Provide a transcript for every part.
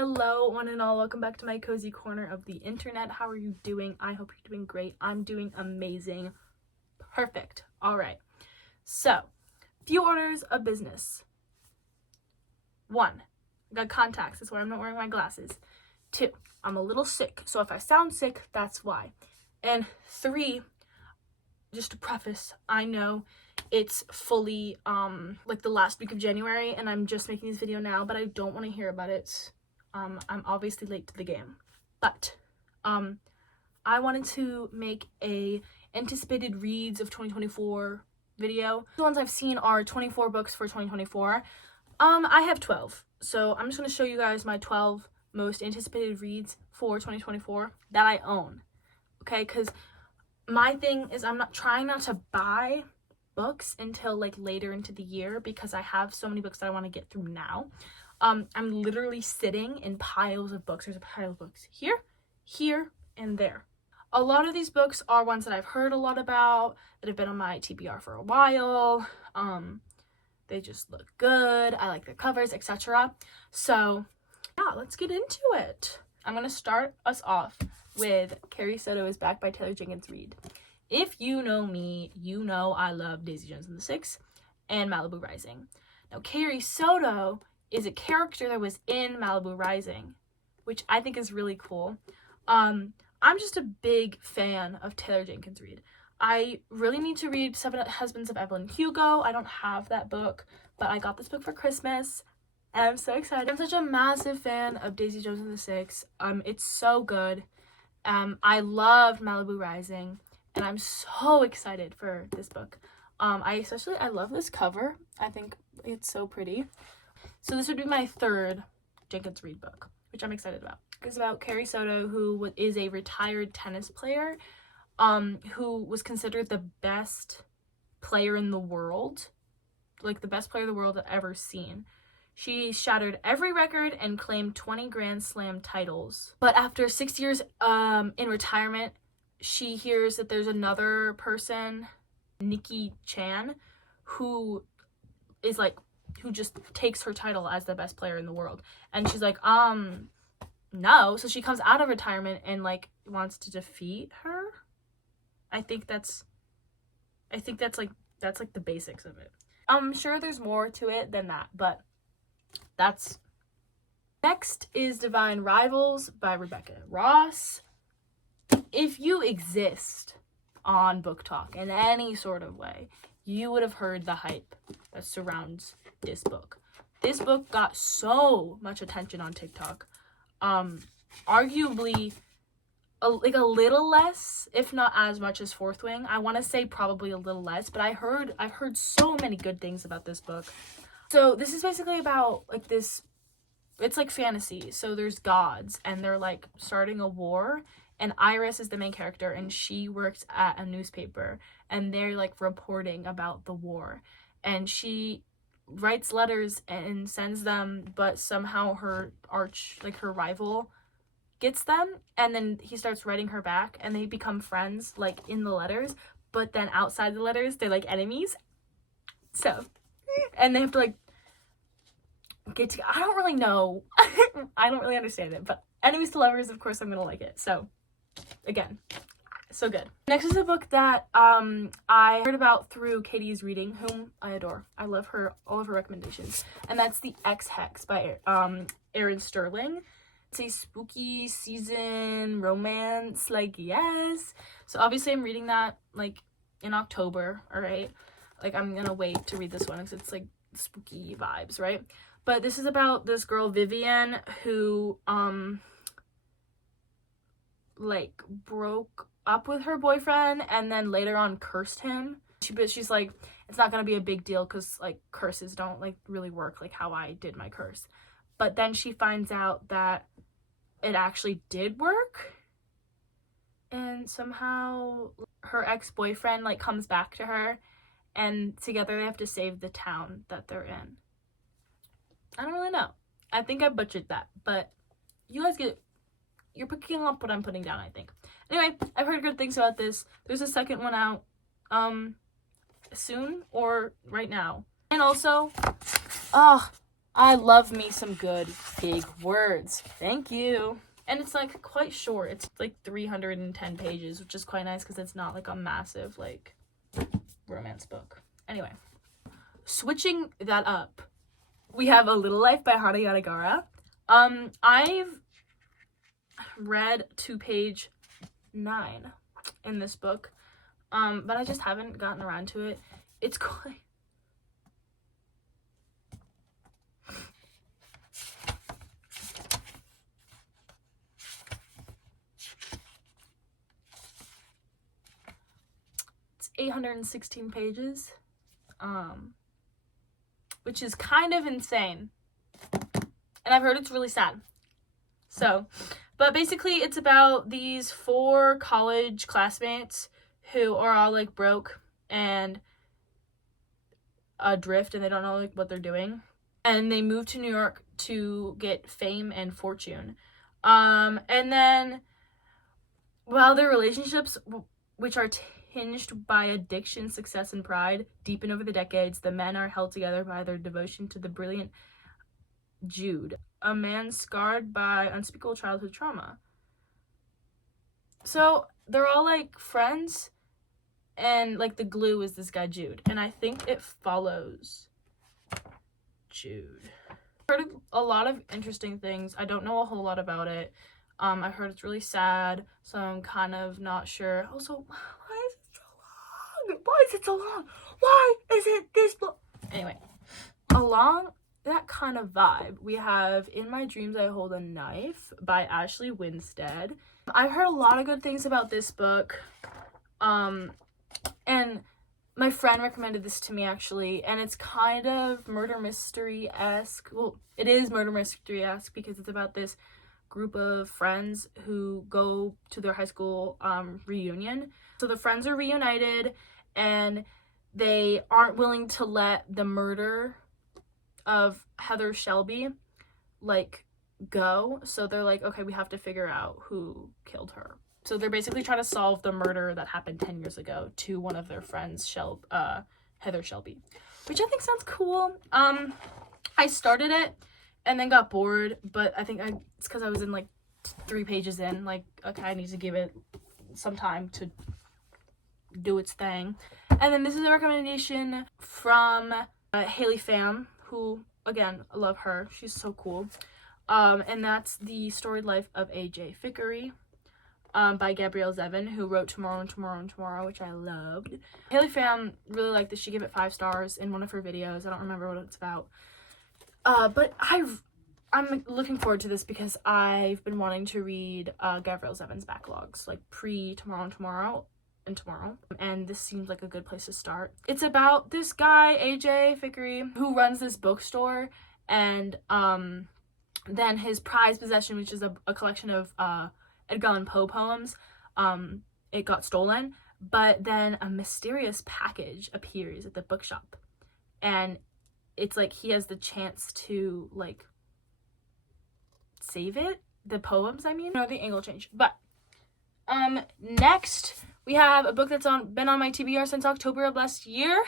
Hello, one and all. Welcome back to my cozy corner of the internet. How are you doing? I hope you're doing great. I'm doing amazing. Perfect. All right. So, few orders of business. 1, I got contacts. That's why I'm not wearing my glasses. 2, I'm a little sick. So if I sound sick, that's why. And 3, just to preface, I know it's fully like the last week of January and I'm just making this video now, but I don't want to hear about it. I'm obviously late to the game, but I wanted to make a anticipated reads of 2024 video. The ones I've seen are 24 books for 2024. I have 12, so I'm just going to show you guys my 12 most anticipated reads for 2024 that I own. Okay, because my thing is I'm not trying not to buy books until like later into the year because I have so many books that I want to get through now. I'm literally sitting in piles of books. There's a pile of books here, here, and there. A lot of these books are ones that I've heard a lot about, that have been on my TBR for a while. They just look good. I like their covers, etc. So yeah, let's get into it. I'm going to start us off with Carrie Soto is Back by Taylor Jenkins Reid. If you know me, you know I love Daisy Jones and the Six and Malibu Rising. Now, Carrie Soto is a character that was in Malibu Rising, which I think is really cool. I'm just a big fan of Taylor Jenkins Reid. I really need to read Seven Husbands of Evelyn Hugo. I don't have that book, but I got this book for Christmas, and I'm so excited. I'm such a massive fan of Daisy Jones and the Six. It's so good. I loved Malibu Rising, and I'm so excited for this book. I love this cover. I think it's so pretty. So this would be my third Jenkins Reid book, which I'm excited about. It's about Carrie Soto, who is a retired tennis player, who was considered the best player in the world, like the best player the world had ever seen. She shattered every record and claimed 20 Grand Slam titles. But after 6 years in retirement, she hears that there's another person, Nikki Chan, who just takes her title as the best player in the world. And she's like, no. So she comes out of retirement and like wants to defeat her. I think that's like the basics of it. I'm sure there's more to it than that, but that's. Next is Divine Rivals by Rebecca Ross. If you exist on Book Talk in any sort of way, you would have heard the hype that surrounds this book. This book got so much attention on TikTok. Arguably a little less, if not as much as Fourth Wing. I want to say probably a little less, but I've heard so many good things about this book. So this is basically about like this, it's like fantasy. So there's gods and they're like starting a war, and Iris is the main character and she works at a newspaper and they're like reporting about the war, and she writes letters and sends them, but somehow her rival gets them, and then he starts writing her back and they become friends like in the letters, but then outside the letters they're like enemies. So, and they have to like get together. I don't really know. I don't really understand it, but enemies to lovers, of course I'm gonna like it. So again, so good. Next is a book that I heard about through Katie's Reading, whom I adore. I love all of her recommendations, and that's The Ex-Hex by Erin Sterling. It's a spooky season romance, like, yes. So obviously I'm reading that like in October, all right? Like I'm gonna wait to read this one because it's like spooky vibes, right? But this is about this girl Vivian who like broke up with her boyfriend and then later on cursed him. She's like, it's not gonna be a big deal because like curses don't like really work like how I did my curse. But then she finds out that it actually did work, and somehow her ex-boyfriend like comes back to her, and together they have to save the town that they're in. I don't really know. I think I butchered that, but you guys you're picking up what I'm putting down, I think. Anyway, I've heard good things about this. There's a second one out soon or right now. And also, I love me some good big words. Thank you. And it's like quite short. It's like 310 pages, which is quite nice because it's not like a massive like romance book. Anyway, switching that up, we have A Little Life by Hana Yadagara. I've read to page 9 in this book, but I just haven't gotten around to it. It's quite... It's 816 pages, which is kind of insane. And I've heard it's really sad. So, but basically it's about these 4 college classmates who are all like broke and adrift, and they don't know like what they're doing. And they move to New York to get fame and fortune. And then while their relationships, which are tinged by addiction, success, and pride, deepen over the decades, the men are held together by their devotion to the brilliant Jude, a man scarred by unspeakable childhood trauma. So they're all like friends, and like the glue is this guy Jude, and I think it follows Jude. I've heard a lot of interesting things. I don't know a whole lot about it. I've heard it's really sad, so I'm kind of not sure. Also, why is it so long? Why is it so long? Why is it this long? Anyway, along that kind of vibe, we have In My Dreams I Hold a Knife by Ashley Winstead. I've heard a lot of good things about this book, and my friend recommended this to me actually, and it's kind of murder mystery-esque. Well, it is murder mystery-esque because it's about this group of friends who go to their high school reunion. So the friends are reunited, and they aren't willing to let the murder of Heather Shelby like go, so they're like, okay, we have to figure out who killed her. So they're basically trying to solve the murder that happened 10 years ago to one of their friends, Heather Shelby, which I think sounds cool. I started it and then got bored, but I think it's because I was in like 3 pages in, like, okay, I need to give it some time to do its thing. And then this is a recommendation from Haley Pham, who, again, I love her. She's so cool. And that's The Storied Life of A.J. Fickery by Gabrielle Zevin, who wrote Tomorrow and Tomorrow and Tomorrow, which I loved. Haley Pham really liked this. She gave it 5 stars in one of her videos. I don't remember what it's about. But I'm looking forward to this because I've been wanting to read Gabrielle Zevin's Backlogs, like pre-Tomorrow and Tomorrow and Tomorrow, and this seems like a good place to start. It's about this guy, AJ Fickery, who runs this bookstore, and then his prized possession, which is a collection of Edgar Allan Poe poems, it got stolen, but then a mysterious package appears at the bookshop, and it's like he has the chance to like save it, the poems, I mean. No, the angle changed. But next we have a book that's been on my TBR since October of last year.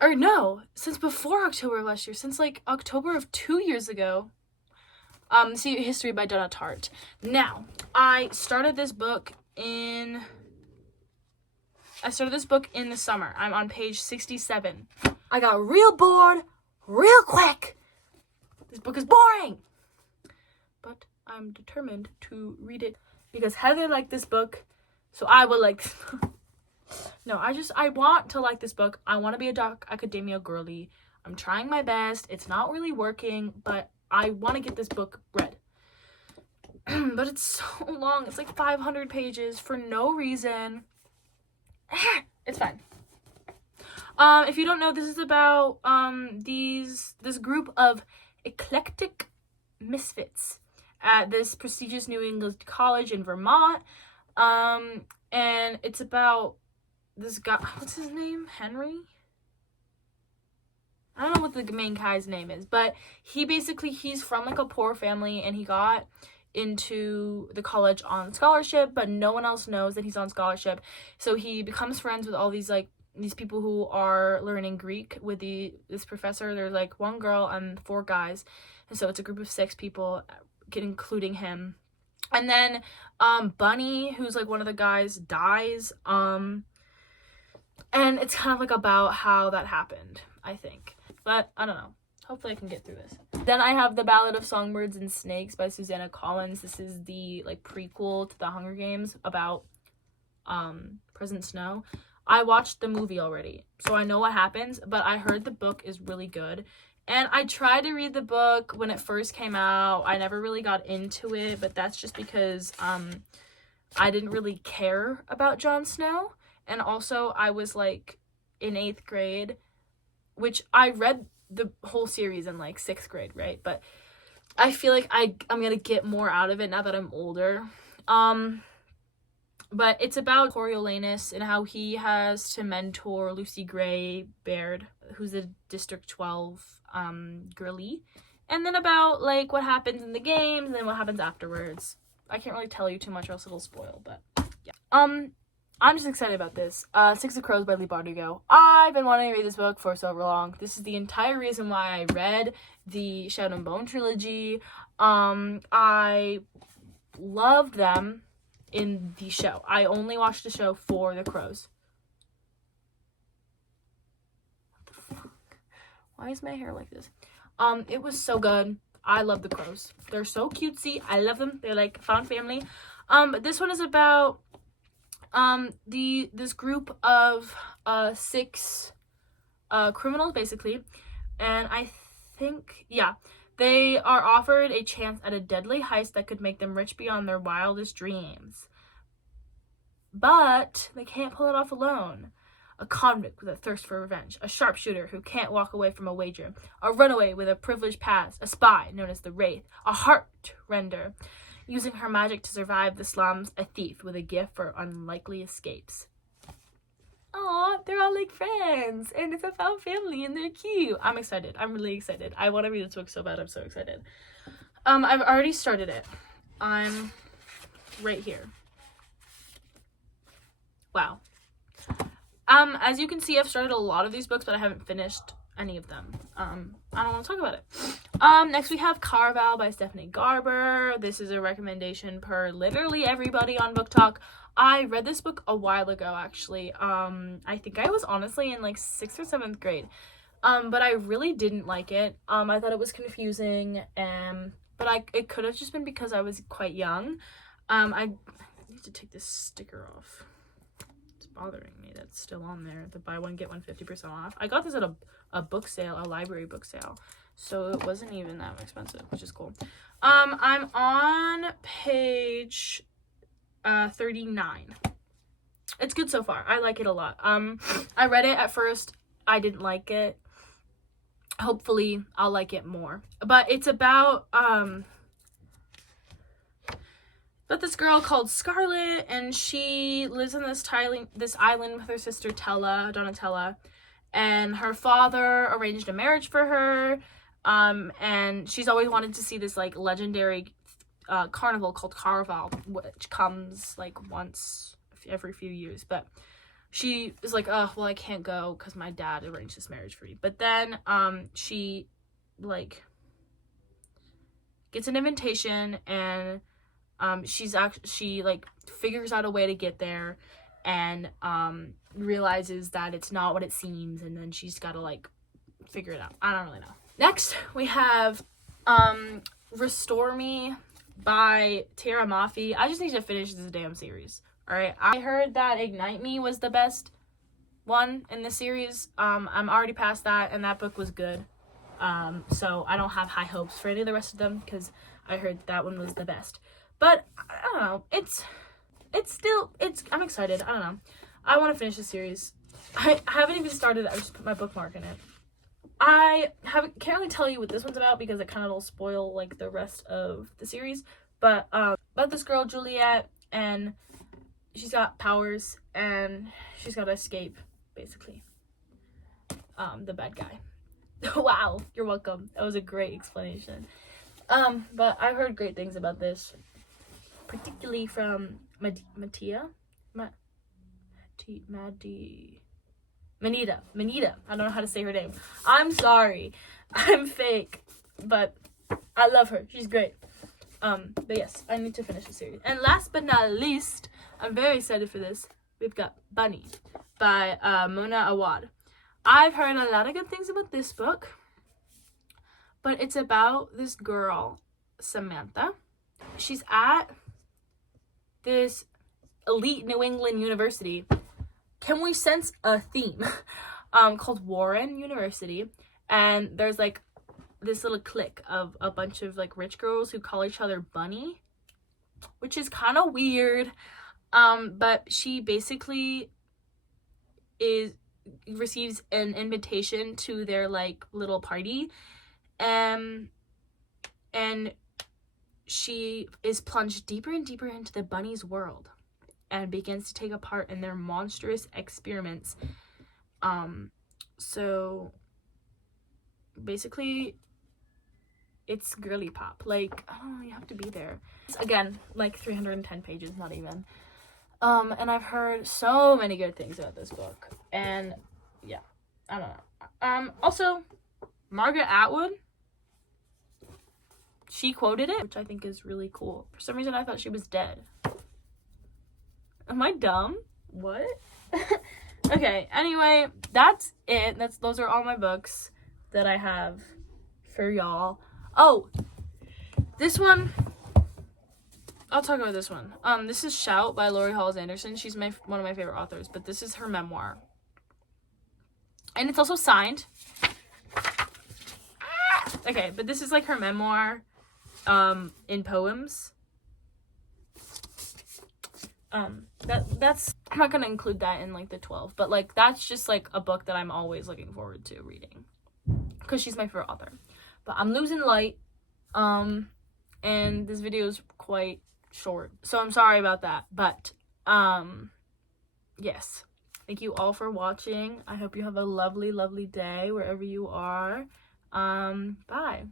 Or no, since before October of last year, since like October of 2 years ago. Secret History by Donna Tartt. Now, I started this book in the summer. I'm on page 67. I got real bored real quick. This book is boring. But I'm determined to read it because Heather liked this book, so I will like this book. No, I want to like this book. I want to be a dark academia girly. I'm trying my best. It's not really working, but I want to get this book read. But it's so long. It's like 500 pages for no reason. It's fine. If you don't know, this is about this group of eclectic misfits at this prestigious New England college in Vermont. And it's about this guy, what's his name? Henry? I don't know what the main guy's name is, but he's from like a poor family, and he got into the college on scholarship, but no one else knows that he's on scholarship. So he becomes friends with all these like these people who are learning Greek with this professor. There's like one girl and 4 guys, and so it's a group of 6 people, including him. And then Bunny, who's like one of the guys, dies. And it's kind of like about how that happened, I think. But I don't know. Hopefully I can get through this. Then I have The Ballad of Songbirds and Snakes by Susanna Collins. This is the like prequel to The Hunger Games about President Snow. I watched the movie already, so I know what happens, but I heard the book is really good. And I tried to read the book when it first came out. I never really got into it, but that's just because I didn't really care about Jon Snow. And also I was like in 8th grade, which I read the whole series in like 6th grade, right? But I feel like I'm gonna get more out of it now that I'm older. But it's about Coriolanus and how he has to mentor Lucy Gray Baird, who's a District 12 girly, and then about like what happens in the games and then what happens afterwards. I can't really tell you too much or else it'll spoil, but yeah. I'm just excited about this. 6 of Crows by Lee Bardugo. I've been wanting to read this book for so long. This is the entire reason why I read the Shadow and Bone trilogy. I loved them in the show. I only watched the show for the crows. What the fuck? Why is my hair like this? It was so good. I love the crows. They're so cutesy. I love them. They're like found family. But this one is about this group of 6 criminals basically, and I think, yeah, they are offered a chance at a deadly heist that could make them rich beyond their wildest dreams, but they can't pull it off alone. A convict with a thirst for revenge, a sharpshooter who can't walk away from a wager, a runaway with a privileged past, a spy known as the Wraith, a heart render using her magic to survive the slums, a thief with a gift for unlikely escapes. Aw, they're all like friends, and it's a found family, and they're cute. I'm excited. I'm really excited. I want to read this book so bad. I'm so excited. I've already started it. I'm right here. Wow. As you can see, I've started a lot of these books, but I haven't finished any of them. I don't want to talk about it. Next we have Carval by Stephanie Garber. This is a recommendation per literally everybody on Book Talk. I read this book a while ago, actually. I think I was honestly in like 6th or 7th grade. But I really didn't like it. I thought it was confusing, but it could have just been because I was quite young. I need to take this sticker off. It's bothering me. That's still on there. The buy one get one 50% off. I got this at a book sale, a library book sale, so it wasn't even that expensive, which is cool. I'm on page 39. It's good so far. I like it a lot. I read it at first. I didn't like it. Hopefully I'll like it more. But it's about this girl called Scarlet, and she lives on this island with her sister Donatella, and her father arranged a marriage for her, and she's always wanted to see this like legendary carnival called Carval, which comes like once every few years, but she is like, oh, well, I can't go because my dad arranged this marriage for me. But then she like gets an invitation, and she like figures out a way to get there, and realizes that it's not what it seems, and then she's got to like figure it out. I don't really know. Next we have Restore Me by Tara Maffey. I just need to finish this damn series. All right, I heard that Ignite Me was the best one in the series. I'm already past that, and that book was good. So I don't have high hopes for any of the rest of them because I heard that one was the best. But I don't know. I'm excited. I don't know. I want to finish the series. I haven't even started. I just put my bookmark in it. I can't really tell you what this one's about because it kind of will spoil like the rest of the series. But about this girl Juliet, and she's got powers, and she's got to escape, basically. The bad guy. Wow, you're welcome. That was a great explanation. But I've heard great things about this, particularly from Maddie. Manita. I don't know how to say her name. I'm sorry. I'm fake. But I love her. She's great. But yes, I need to finish the series. And last but not least, I'm very excited for this. We've got Bunny by Mona Awad. I've heard a lot of good things about this book. But it's about this girl, Samantha. She's at this elite New England university. Can we sense a theme? Called Warren University. And there's like this little clique of a bunch of like rich girls who call each other Bunny, which is kind of weird. But she basically receives an invitation to their like little party. And she is plunged deeper and deeper into the bunny's world and begins to take a part in their monstrous experiments. So basically it's girly pop. Like, oh, you have to be there. It's, again, like 310 pages, not even. And I've heard so many good things about this book. And yeah, I don't know. Also, Margaret Atwood, she quoted it, which I think is really cool. For some reason, I thought she was dead. Am I dumb? What? Okay, anyway, that's it. Those are all my books that I have for y'all. Oh, this one, I'll talk about this one. This is Shout by Laurie Halls Anderson. She's one of my favorite authors, but this is her memoir. And it's also signed. Okay, but this is like her memoir in poems. That's I'm not gonna include that in like the 12, but like that's just like a book that I'm always looking forward to reading because she's my favorite author. But I'm losing light, and this video is quite short, so I'm sorry about that. But yes, thank you all for watching. I hope you have a lovely day wherever you are. Bye.